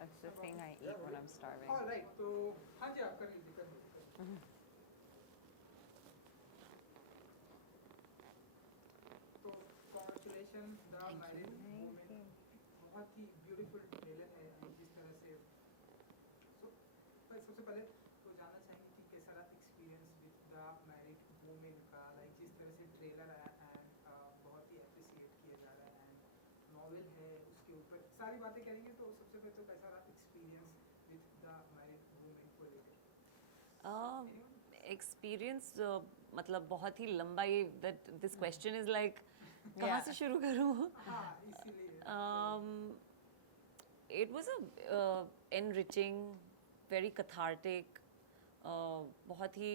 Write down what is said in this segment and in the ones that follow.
That's the thing I eat when I'm starving. All right, तो हाँ जी आप कर लीजिए. तो congratulations the married woman. बहुत ही beautiful trailer है जिस तरह से. So सबसे पहले तो जानना चाहेंगे कि कैसा रहा experience with the married woman का, like जिस तरह से trailer आया and बहुत ही appreciate किया जा रहा है and novel है उसके ऊपर सारी बातें करेंगे. तो सबसे पहले तो कैसा रहा experience with the married woman को लेकर? एक्सपीरियंस मतलब बहुत ही लंबा ये that this question is like कहाँ से शुरू करूँ. हाँ इसीलिए. It was a enriching, very cathartic, बहुत ही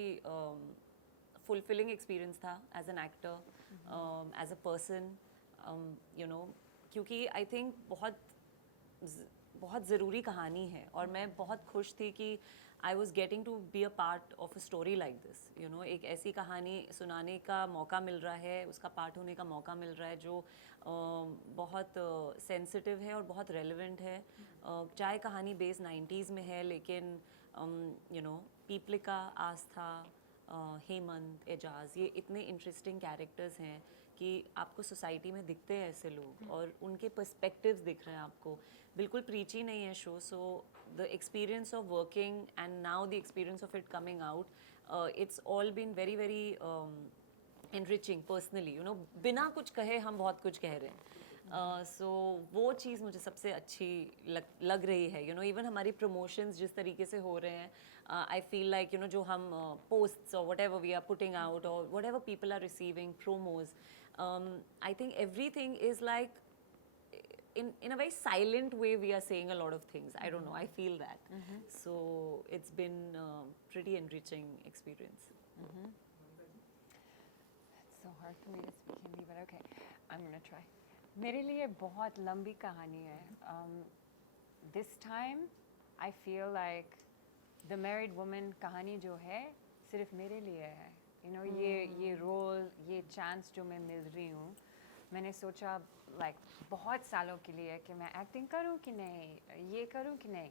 फुलफिलिंग एक्सपीरियंस था as an actor, as a person, you know, क्योंकि आई थिंक बहुत ज़रूरी कहानी है और मैं बहुत खुश थी कि I was getting to be a part of a story like this. You know, एक ऐसी कहानी सुनाने का मौका मिल रहा है, उसका पार्ट होने का मौका मिल रहा है जो बहुत सेंसिटिव है और बहुत रेलिवेंट है. चाहे कहानी बेस 90s में है, लेकिन यू नो, पीपलिका, आस्था, हेमंत, एजाज, ये इतने इंटरेस्टिंग कैरेक्टर्स हैं कि आपको सोसाइटी में दिखते हैं ऐसे लोग और उनके पर्सपेक्टिव्स दिख रहे हैं आपको. बिल्कुल प्रीची नहीं है show. So the experience of working and now the experience of it coming out, it's all been very very enriching personally. You know, बिना कुछ कहे हम बहुत कुछ कह रहे हैं. सो वो चीज़ मुझे सबसे अच्छी लग रही है. यू नो, इवन हमारी प्रमोशंस जिस तरीके से हो रहे हैं, I feel like, you know, जो हम पोस्ट्स और whatever we are putting out और whatever people are receiving promos, I think everything is like in a very silent way we are saying a lot of things. I don't know, I feel that. So it's been pretty enriching experience. It's so hard for me to speak Hindi, but okay, I'm gonna try. मेरे लिए बहुत लंबी कहानी है. This time I feel like the married woman कहानी जो है सिर्फ मेरे लिए है. You know, ये रोल, ये चांस जो मैं मिल रही हूँ, मैंने सोचा like बहुत सालों के लिए कि मैं एक्टिंग करूँ कि नहीं, ये करूँ कि नहीं.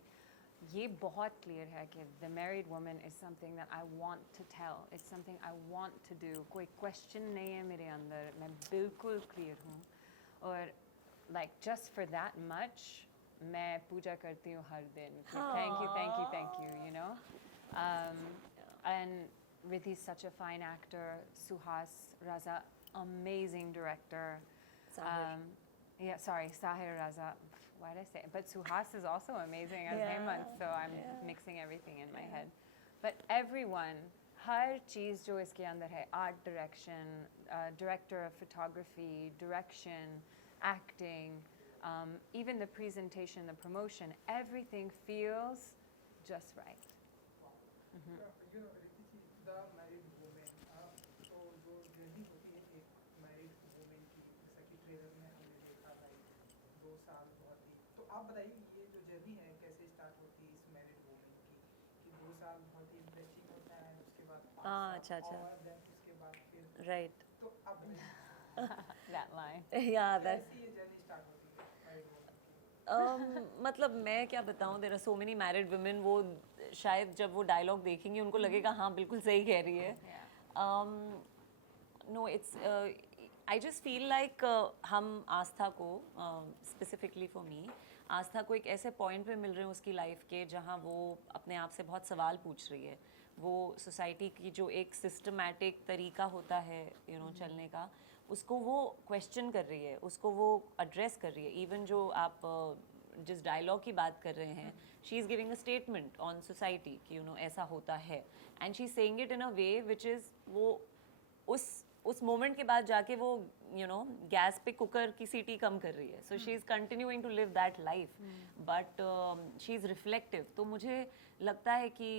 ये बहुत क्लियर है कि the married woman is something that I want to tell. It's something I want to do. कोई क्वेश्चन नहीं है मेरे अंदर, मैं बिल्कुल क्लियर हूँ. और like just for that much मैं पूजा करती हूँ हर दिन. Thank you, thank you, thank you, you know. And Ridhi's such a fine actor. Suhas Raza, amazing director. Yeah, sorry, Sahir Raza. Why did I say it? But Suhas is also amazing as Hemant, so I'm mixing everything in my head. But everyone, हर चीज़ जो इसके अंदर है, art direction, director of photography, direction, acting, even the presentation, the promotion, everything feels just right. You know, Riddhi ji, the married woman, तो जो journey होती है एक married woman की, जैसा कि ट्रेलर में हमने देखा था 2 साल बहुत ही. तो आप बताइए ये जो जर्नी है कैसे स्टार्ट होती है इस married woman की, कि 2 साल बहुत ही इंटरेस्टिंग होता है उसके बाद 5 साल और then उसके बाद फिर Right. तो आप बताइए That line. Yeah, that's कैसी ये जर्नी स्टार्ट होती है married woman की? मतलब मैं क्या बताऊँ, there are so many married women, वो शायद जब वो डायलॉग देखेंगी उनको लगेगा हाँ बिल्कुल सही कह रही है. No, it's, I just feel like हम आस्था को, स्पेसिफिकली फॉर मी, आस्था को एक ऐसे पॉइंट पे मिल रहे हैं उसकी लाइफ के जहाँ वो अपने आप से बहुत सवाल पूछ रही है. वो सोसाइटी की जो एक सिस्टमैटिक तरीका होता है, यू नो, चलने का, उसको वो क्वेश्चन कर रही है, उसको वो एड्रेस कर रही है. इवन जो आप जिस डायलॉग की बात कर रहे हैं, she is giving a statement on society कि, यू नो, ऐसा होता है, and she is saying it in a way which is, वो उस मोमेंट के बाद जाके वो, यू नो, गैस पे कुकर की सीटी कम कर रही है. So she is continuing to live that life, but she is reflective. तो मुझे लगता है कि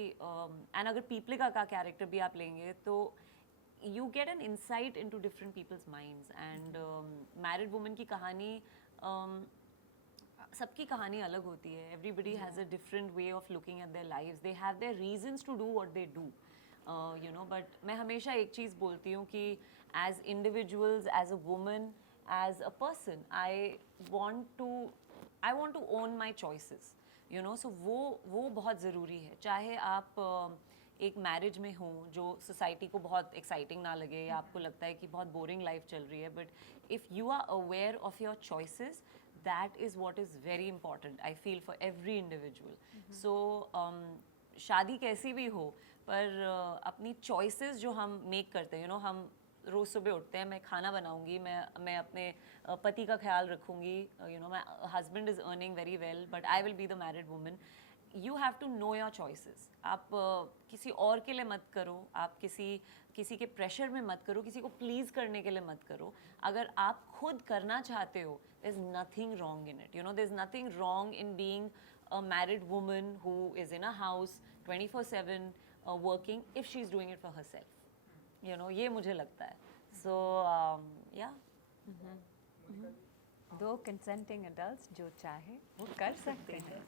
एंड अगर पीपलिका का कैरेक्टर भी आप लेंगे तो you get an insight into different people's minds. And married woman की कहानी, सबकी कहानी अलग होती है. Everybody has a different way of looking at their lives. They have their reasons to do what they do. You know, but मैं हमेशा एक चीज़ बोलती हूँ कि as individuals, as a woman, as a person, I want to own my choices. You know. So वो बहुत ज़रूरी है. चाहे आप एक मैरिज में हो जो सोसाइटी को बहुत एक्साइटिंग ना लगे या आपको लगता है कि बहुत बोरिंग लाइफ चल रही है, but if you are aware of your choices, that is what is very important I feel for every individual. So शादी कैसी भी हो, पर अपनी चॉइसेस जो हम मेक करते हैं, यू नो, हम रोज़ सुबह उठते हैं, मैं खाना बनाऊंगी, मैं अपने पति का ख्याल रखूंगी, you know, my husband is earning very well but I will be the married woman. You have to know your choices. आप किसी और के लिए मत करो, आप किसी के प्रेशर में मत करो, किसी को प्लीज़ करने के लिए मत करो. अगर आप खुद करना चाहते हो, there is nothing wrong in it. You know, there is nothing wrong in being a married woman who is in a house 24/7 working if she's doing it for herself. You know, ये मुझे लगता है. So yeah. दो consenting adults जो चाहे वो कर सकते हैं.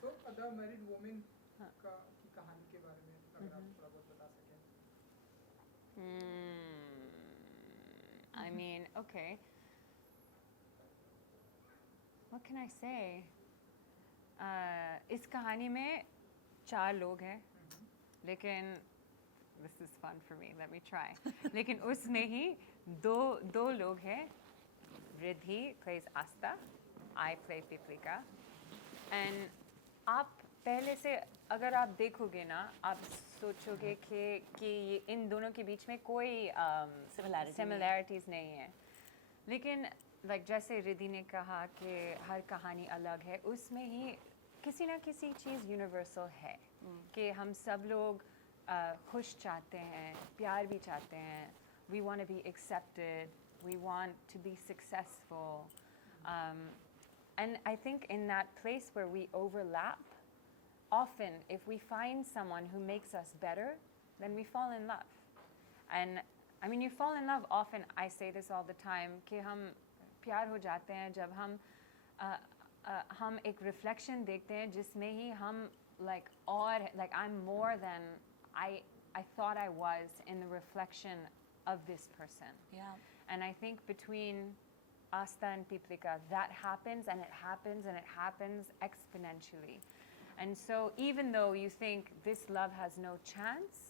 सो द मैरिड वुमेन की कहानी के बारे में अगर आप थोड़ा बहुत बता सकें. I mean, okay. What can I say? इस कहानी में 4 लोग हैं, लेकिन this is fun for me. Let me try. लेकिन उसमें ही दो लोग हैं. Ridhi plays Asta. I play Piplika. And आप पहले से अगर आप देखोगे ना, आप सोचोगे कि ये इन दोनों के बीच में कोई similarities नहीं है. लेकिन जैसे रिधि ने कहा कि हर कहानी अलग है, उसमें ही किसी ना किसी चीज़ यूनिवर्सल है. कि हम सब लोग खुश चाहते हैं, प्यार भी चाहते हैं. We want to be accepted. We want to be successful. And I think in that place where we overlap, often if we find someone who makes us better, then we fall in love. And I mean, you fall in love often. I say this all the time कि हम प्यार हो जाते हैं जब हम एक reflection देखते हैं जिसमें ही हम I'm more than I thought I was in the reflection of this person. Yeah. And I think between Asta and Piplika, that happens and it happens and it happens exponentially. And so even though you think this love has no chance,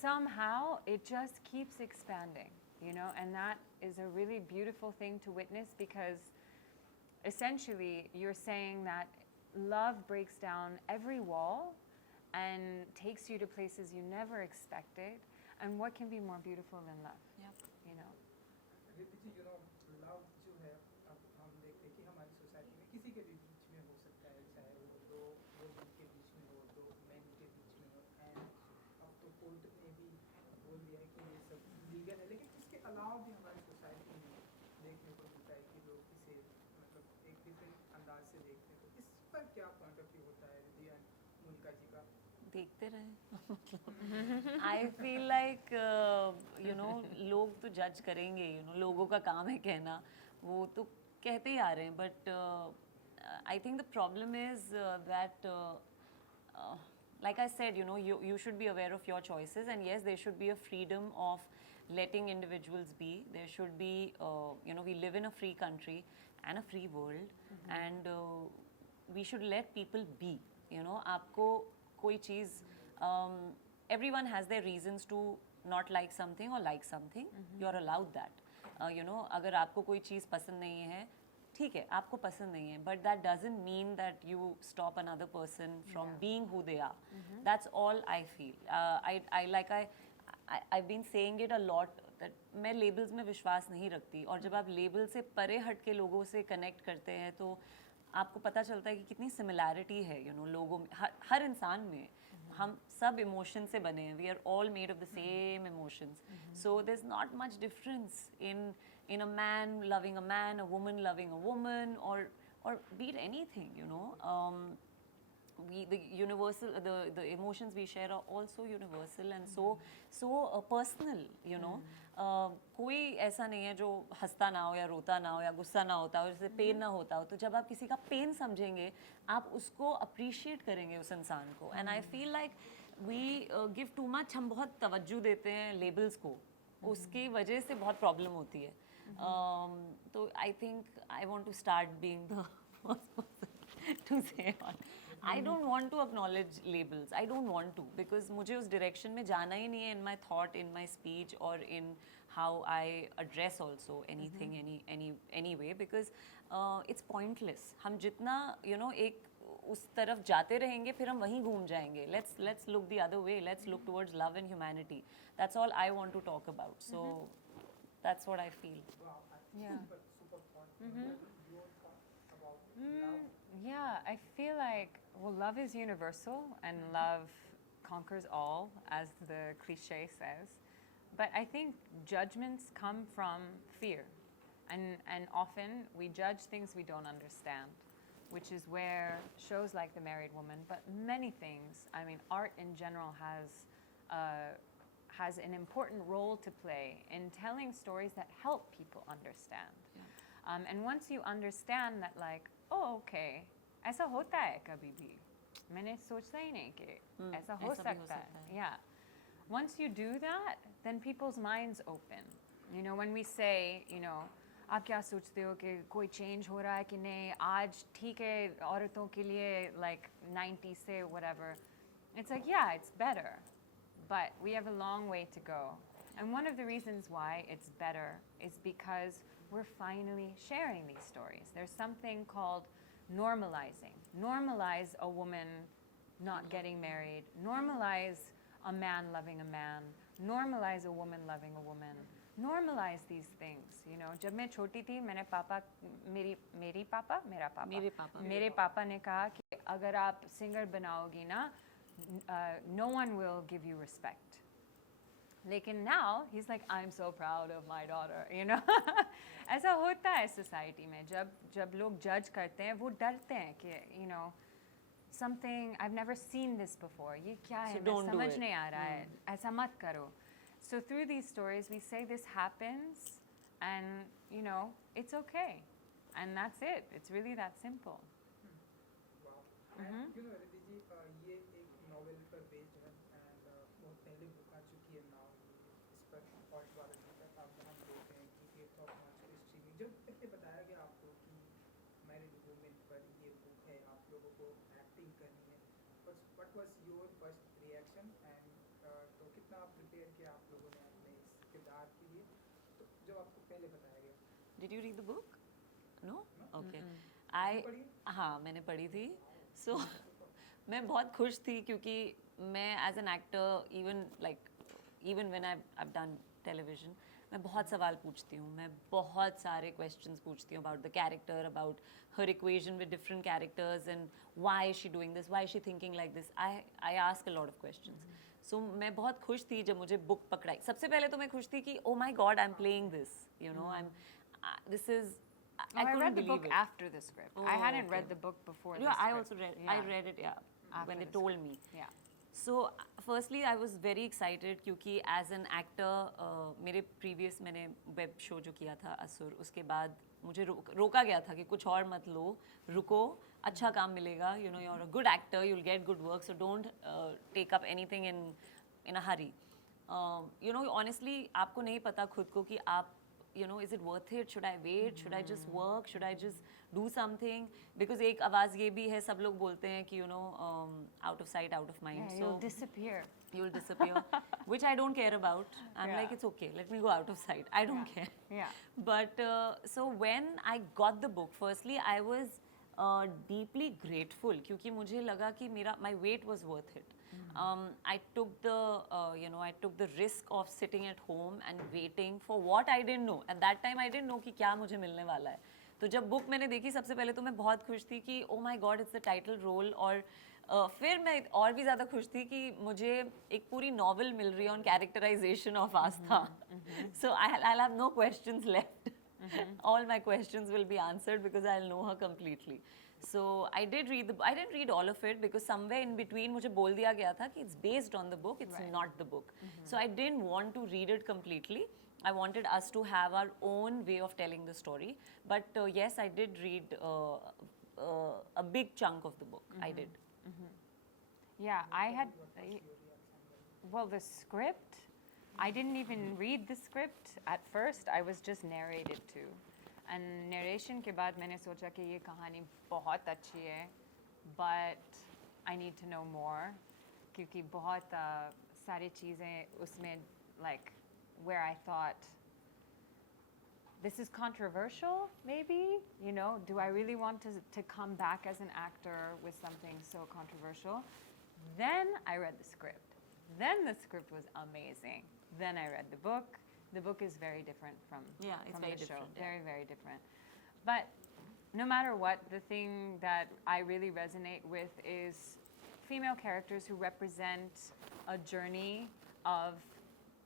somehow it just keeps expanding, you know, and that is a really beautiful thing to witness, because essentially you're saying that love breaks down every wall and takes you to places you never expected. And what can be more beautiful than love? Yeah. You know. Riddhi ji, love जो है, अब हम देखते हैं कि हमारी society में किसी के भी बीच में हो सकता है, चाहे वो दो वुमेन के बीच में हो, दो मेन के बीच में हो. एंड अब तो कोर्ट ने भी बोल दिया है कि ये सब लीगल है. लेकिन इसके अलावा भी हमारी सोसाइटी में देखने को मिलता है कि लोग इसे मतलब एक डिफरेंट अंदाज से देखते हैं. तो इस पर क्या पॉइंट ऑफ व्यू होता है रिद्धि एंड मोनिका जी का? देखते रहे. आई फील लाइक यू नो, लोग तो जज करेंगे, यू नो, लोगों का काम है कहना, वो तो कहते ही आ रहे हैं. But I think the problem is that like I said, you know, you should be aware of your choices, and yes, there should be a freedom of letting individuals be. There should be, you know, we live in a free country and a free world, and we should let people be. You know, आपको कोई चीज़, everyone has their reasons to not like something or like something. You are allowed that. You know, अगर आपको कोई चीज़ पसंद नहीं है, ठीक है, आपको पसंद नहीं है, but that doesn't mean that you stop another person from being who they are. That's all I feel. I've been saying it a lot that मैं labels में विश्वास नहीं रखती, और जब आप label से परे हट के लोगों से connect करते हैं तो आपको पता चलता है कि कितनी similarity है, you know, लोगों में, हर इंसान में. हम सब emotion से बने हैं. We are all made of the same emotions. So there's not much difference in a man loving a man, a woman loving a woman, or be it anything, you know. The universal, the emotions we share are also universal and so personal, you know. कोई ऐसा नहीं है जो हंसता ना हो या रोता ना हो या गुस्सा ना होता हो, जैसे पेन ना होता हो. तो जब आप किसी का पेन समझेंगे, आप उसको अप्रिशिएट करेंगे उस इंसान को. And I feel like we give too much. हम बहुत तवज्जो देते हैं लेबल्स को, उसकी वजह से बहुत प्रॉब्लम होती है. So I think I want to start being the first person to say on. I don't want to acknowledge labels. I don't want to, because मुझे उस direction में जाना ही नहीं है in my thought, in my speech, or in how I address also anything, any way, because it's pointless. हम जितना एक उस तरफ जाते रहेंगे, फिर हम वहीं घूम जाएंगे. Let's look the other way. Let's look towards love and humanity. That's all I want to talk about. So that's what I feel. Wow, Yeah. super thought. Your thought about love. Yeah, I feel like, well, love is universal and love conquers all, as the cliche says. But I think judgments come from fear. And often we judge things we don't understand, which is where shows like The Married Woman, but many things, I mean, art in general has an important role to play in telling stories that help people understand. Yeah. And once you understand that, like, oh, okay, ऐसा होता है कभी भी, मैंने सोचा ही नहीं कि ऐसा हो ऐसा भी हो सकता है. सकता है. Yeah. Once you do that, then people's minds open. You know, when we say, आप क्या सोचते हो कि कोई change हो रहा है कि नहीं, आज ठीक है औरतों के लिए, like 90 से whatever. It's like, yeah, it's better. But we have a long way to go. And one of the reasons why it's better is because we're finally sharing these stories. There's something called normalizing. Normalize a woman not getting married. Normalize a man loving a man. Normalize a woman loving a woman. Normalize these things. जब मैं छोटी थी, मेरे पापा मेरे पापा ने कहा कि अगर आप सिंगर बनाओगी ना, no one will give you respect. लेकिन now he's like, I'm so proud of my daughter, ऐसा होता है society में. जब लोग judge करते हैं, वो डरते हैं कि something I've never seen this before. ये क्या है? मैं समझ नहीं आ रहा है. ऐसा मत करो. So through these stories, we say this happens, and it's okay, and that's it. It's really that simple. Wow. And Ridhi ji, ये एक novel पर based है, and बहुत पहले book आ चुकी है now. इस पर point वाले पर आप जहाँ बोलते हैं कि ये top notch streaming. जब पहले बताया गया आपको कि Married Women पर ये book है, आप लोगों को acting करनी है. What was your first reaction, and तो कितना prepare किया आप लोगों ने अपने इस किरदार के लिए? तो जब आपको पहले बताया गया. Did you read the book? No? Okay. पढ़ी? हाँ, मैंने पढ़ी थी. So मैं बहुत खुश थी क्योंकि मैं as an actor, even when I've done television, मैं बहुत सवाल पूछती हूँ. मैं बहुत सारे questions पूछती हूँ about the character, about her equation with different characters, and why is she doing this, why is she thinking like this. I ask a lot of questions. So मैं बहुत खुश थी जब मुझे book पकड़ाई. सबसे पहले तो मैं खुश थी कि oh my God, I'm playing this. This is. I I couldn't read the believe book it. after the script. I Oh, hadn't okay. read the book before. Yeah, the I script. also read. Yeah. I read it. Yeah, After when they the told script. me. Yeah. So firstly, I was very excited क्योंकि as an actor, मेरे previous मैंने web show जो किया था असुर, उसके बाद मुझे रोका गया था कि कुछ और मत लो, रुको, अच्छा काम मिलेगा. You're a good actor, you'll get good work, so don't take up anything in a hurry. Honestly, आपको नहीं पता खुद को कि आप is it worth it? Should I wait? Should I just work? Should I just do something? Because एक आवाज़ ये भी है, सब लोग बोलते हैं कि out of sight, out of mind. Yeah, So you'll disappear. you'll disappear, which I don't care about. I'm like, it's okay, let me go out of sight. I don't care. Yeah. But so when I got the book, firstly, I was deeply grateful क्योंकि मुझे लगा कि my wait was worth it. I took the risk of sitting at home and waiting for what I didn't know. At that time, I didn't know कि क्या मुझे मिलने वाला है. तो जब book मैंने देखी, सबसे पहले तो मैं बहुत खुश थी कि oh my God, it's the title role. और फिर मैं और भी ज़्यादा खुश थी कि मुझे एक पूरी novel मिल रही है on characterization of Astha. So I'll have no questions left. All my questions will be answered because I'll know her completely. So I didn't read all of it because somewhere in between मुझे बोल दिया गया था कि it's based on the book, it's not the book. So I didn't want to read it completely. I wanted us to have our own way of telling the story. But yes, I did read a big chunk of the book. I did. Yeah, I had. Well, the script I didn't even read the script at first. I was just narrated to. And narration के बाद मैंने सोचा कि ये कहानी बहुत अच्छी है, but I need to know more क्योंकि बहुत सारी चीज़ें उसमें like where I thought this is controversial, maybe, you know, do I really want to come back as an actor with something so controversial? Then I read the script. Then the script was amazing. Then I read the book. The book is very different from, Yeah, it's from very the show. different, yeah. Very, very different. But no matter what, the thing that I really resonate with is female characters who represent a journey of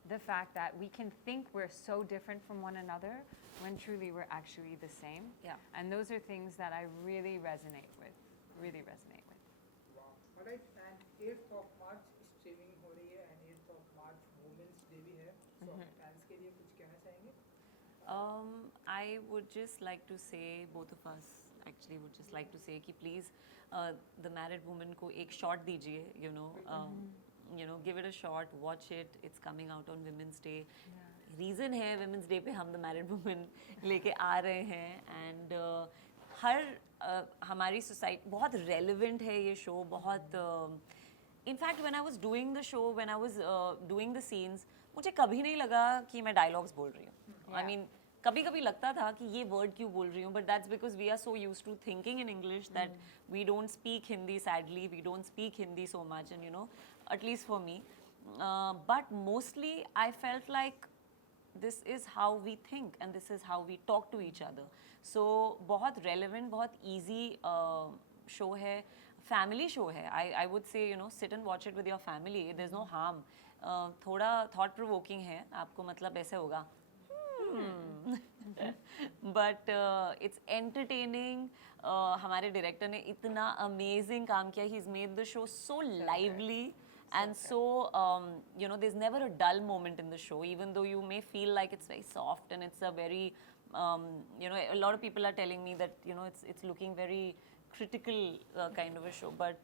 the fact that we can think we're so different from one another when truly we're actually the same. Yeah. And those are things that I really resonate with, really resonate with. Wow. Alright, and 8th of March streaming हो रही है and 8th of March Women's Day भी है. So अपने fans के लिए कुछ कहना चाहेंगे? I would just like to say, both of us actually would just like to say कि please the married woman को एक shot दीजिए, you know, give it a shot, watch it. It's coming out on Women's Day. Reason है Women's Day पे हम the married woman लेके आ रहे हैं and हर हमारी society बहुत relevant है ये show, बहुत in fact when I was doing the show, when I was doing the scenes, मुझे कभी नहीं लगा कि मैं dialogues बोल रही हूँ. I mean कभी कभी लगता था कि ये word क्यों बोल रही हूँ, but that's because we are so used to thinking in English that we don't speak Hindi, sadly we don't speak Hindi so much, and you know, at least for me, but mostly I felt like this is how we think and this is how we talk to each other. So बहुत relevant, बहुत easy show है, family show है. I would say, you know, sit and watch it with your family. There's no harm. थोड़ा thought provoking है, आपको मतलब ऐसे होगा. But it's entertaining. हमारे director ने इतना amazing काम किया. He's made the show so lively. And so, you know, there's never a dull moment in the show, even though you may feel like it's very soft and it's a very, you know, a lot of people are telling me that, you know, it's looking very critical kind of a show, but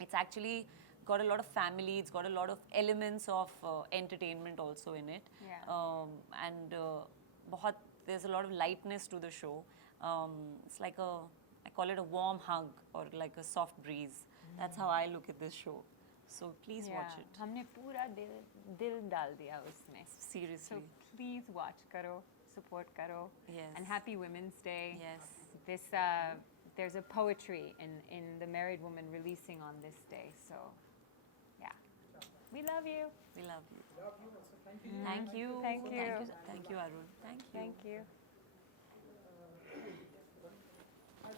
it's actually got a lot of family, it's got a lot of elements of entertainment also in it. Yeah. And there's a lot of lightness to the show. It's like I call it a warm hug or like a soft breeze. That's how I look at this show. So please watch it. हमने पूरा दिल डाल दिया उसमें. Seriously. So please watch करो, support करो. Yes. And happy Women's Day. Yes. This there's a poetry in the married woman releasing on this day. So yeah, we love you. We love you. Love you also. Thank you. Thank you. Thank you. Thank you, Arun. Thank you. Thank you.